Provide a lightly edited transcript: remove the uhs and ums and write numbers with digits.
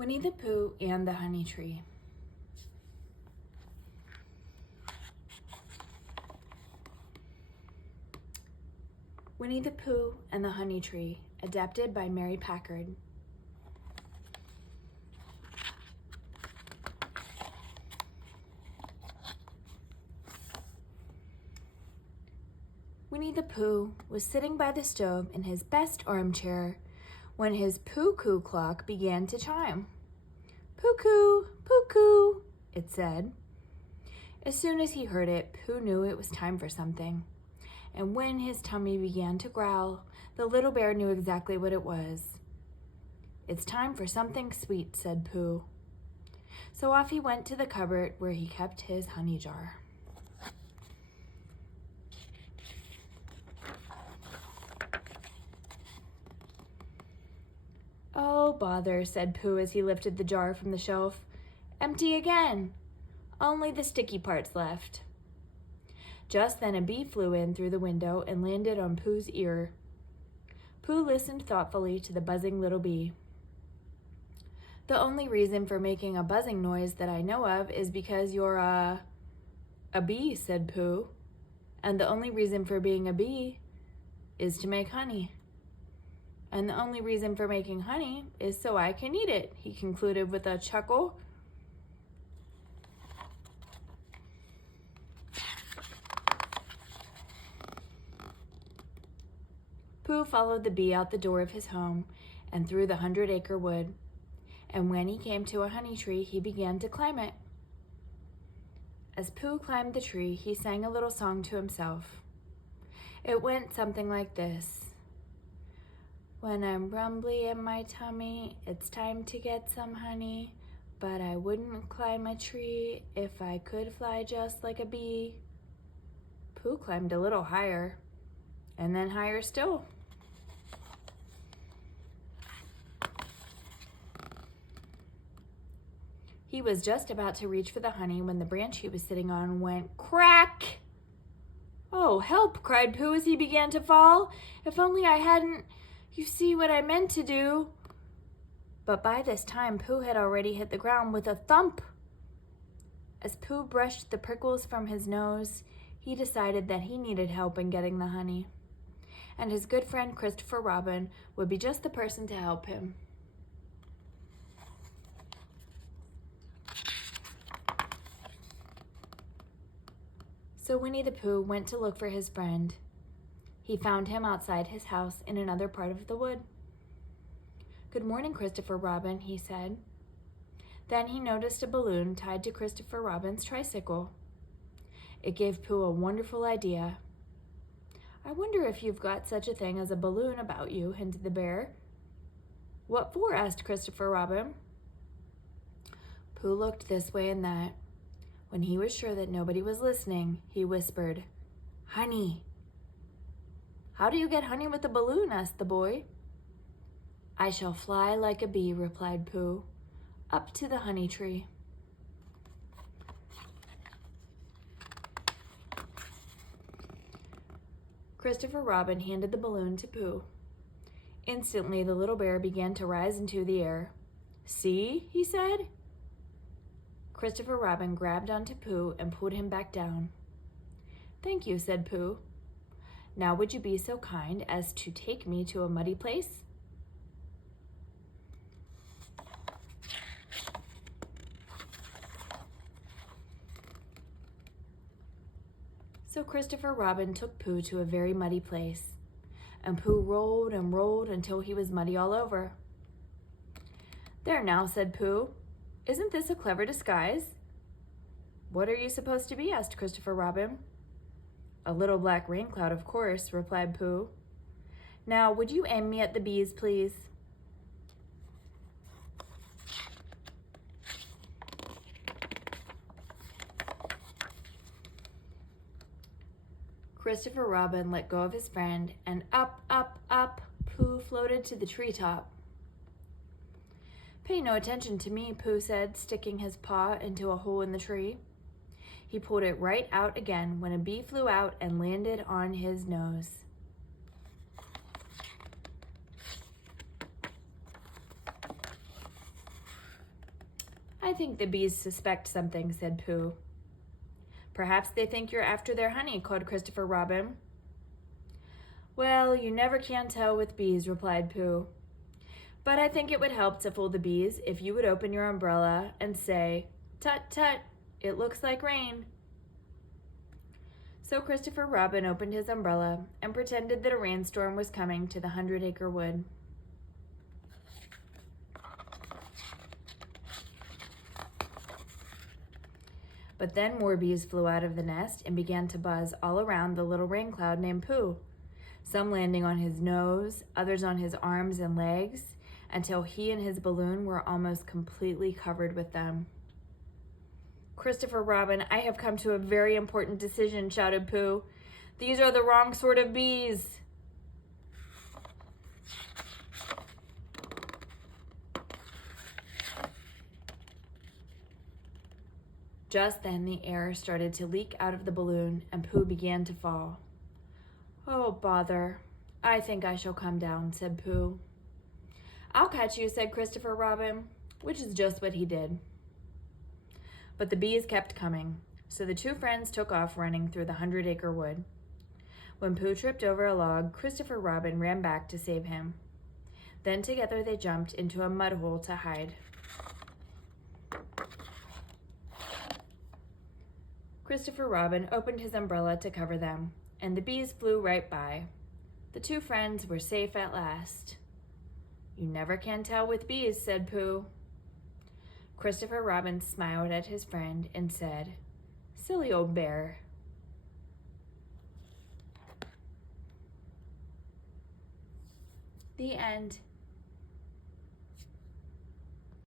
Winnie the Pooh and the Honey Tree. Winnie the Pooh and the Honey Tree, adapted by Mary Packard. Winnie the Pooh was sitting by the stove in his best armchair when his poo-coo clock began to chime. Poo-coo, poo-coo, it said. As soon as he heard it, Pooh knew it was time for something. And when his tummy began to growl, the little bear knew exactly what it was. It's time for something sweet, said Pooh. So off he went to the cupboard where he kept his honey jar. Oh, bother, said Pooh as he lifted the jar from the shelf. Empty again. Only the sticky parts left. Just then a bee flew in through the window and landed on Pooh's ear. Pooh listened thoughtfully to the buzzing little bee. The only reason for making a buzzing noise that I know of is because you're a bee, said Pooh. And the only reason for being a bee is to make honey. And the only reason for making honey is so I can eat it, he concluded with a chuckle. Pooh followed the bee out the door of his home and through the 100-acre wood. And when he came to a honey tree, he began to climb it. As Pooh climbed the tree, he sang a little song to himself. It went something like this. When I'm rumbly in my tummy, it's time to get some honey. But I wouldn't climb a tree if I could fly just like a bee. Pooh climbed a little higher, and then higher still. He was just about to reach for the honey when the branch he was sitting on went crack. Oh, help, cried Pooh as he began to fall. If only I hadn't... You see what I meant to do. But by this time, Pooh had already hit the ground with a thump. As Pooh brushed the prickles from his nose, he decided that he needed help in getting the honey. And his good friend Christopher Robin would be just the person to help him. So Winnie the Pooh went to look for his friend. He found him outside his house in another part of the wood. Good morning, Christopher Robin, he said. Then he noticed a balloon tied to Christopher Robin's tricycle. It gave Pooh a wonderful idea. I wonder if you've got such a thing as a balloon about you, hinted the bear. What for? Asked Christopher Robin. Pooh looked this way and that. When he was sure that nobody was listening, he whispered, Honey. How do you get honey with a balloon? Asked the boy. I shall fly like a bee, replied Pooh, up to the honey tree. Christopher Robin handed the balloon to Pooh. Instantly, the little bear began to rise into the air. See, he said. Christopher Robin grabbed onto Pooh and pulled him back down. Thank you, said Pooh. Now would you be so kind as to take me to a muddy place? So Christopher Robin took Pooh to a very muddy place, and Pooh rolled and rolled until he was muddy all over. There now, said Pooh. Isn't this a clever disguise? What are you supposed to be? Asked Christopher Robin. A little black rain cloud, of course, replied Pooh. Now, would you aim me at the bees, please? Christopher Robin let go of his friend, and up, up, up, Pooh floated to the treetop. Pay no attention to me, Pooh said, sticking his paw into a hole in the tree. He pulled it right out again when a bee flew out and landed on his nose. I think the bees suspect something, said Pooh. Perhaps they think you're after their honey, called Christopher Robin. Well, you never can tell with bees, replied Pooh. But I think it would help to fool the bees if you would open your umbrella and say, "Tut, tut, it looks like rain." So Christopher Robin opened his umbrella and pretended that a rainstorm was coming to the 100-acre wood. But then more bees flew out of the nest and began to buzz all around the little rain cloud named Pooh, some landing on his nose, others on his arms and legs, until he and his balloon were almost completely covered with them. "Christopher Robin, I have come to a very important decision," shouted Pooh. "These are the wrong sort of bees." Just then the air started to leak out of the balloon and Pooh began to fall. "Oh, bother. I think I shall come down," said Pooh. "I'll catch you," said Christopher Robin, which is just what he did. But the bees kept coming, so the two friends took off running through the 100-acre wood. When Pooh tripped over a log, Christopher Robin ran back to save him. Then together they jumped into a mud hole to hide. Christopher Robin opened his umbrella to cover them, and the bees flew right by. The two friends were safe at last. "You never can tell with bees," said Pooh. Christopher Robin smiled at his friend and said, "Silly old bear." The end.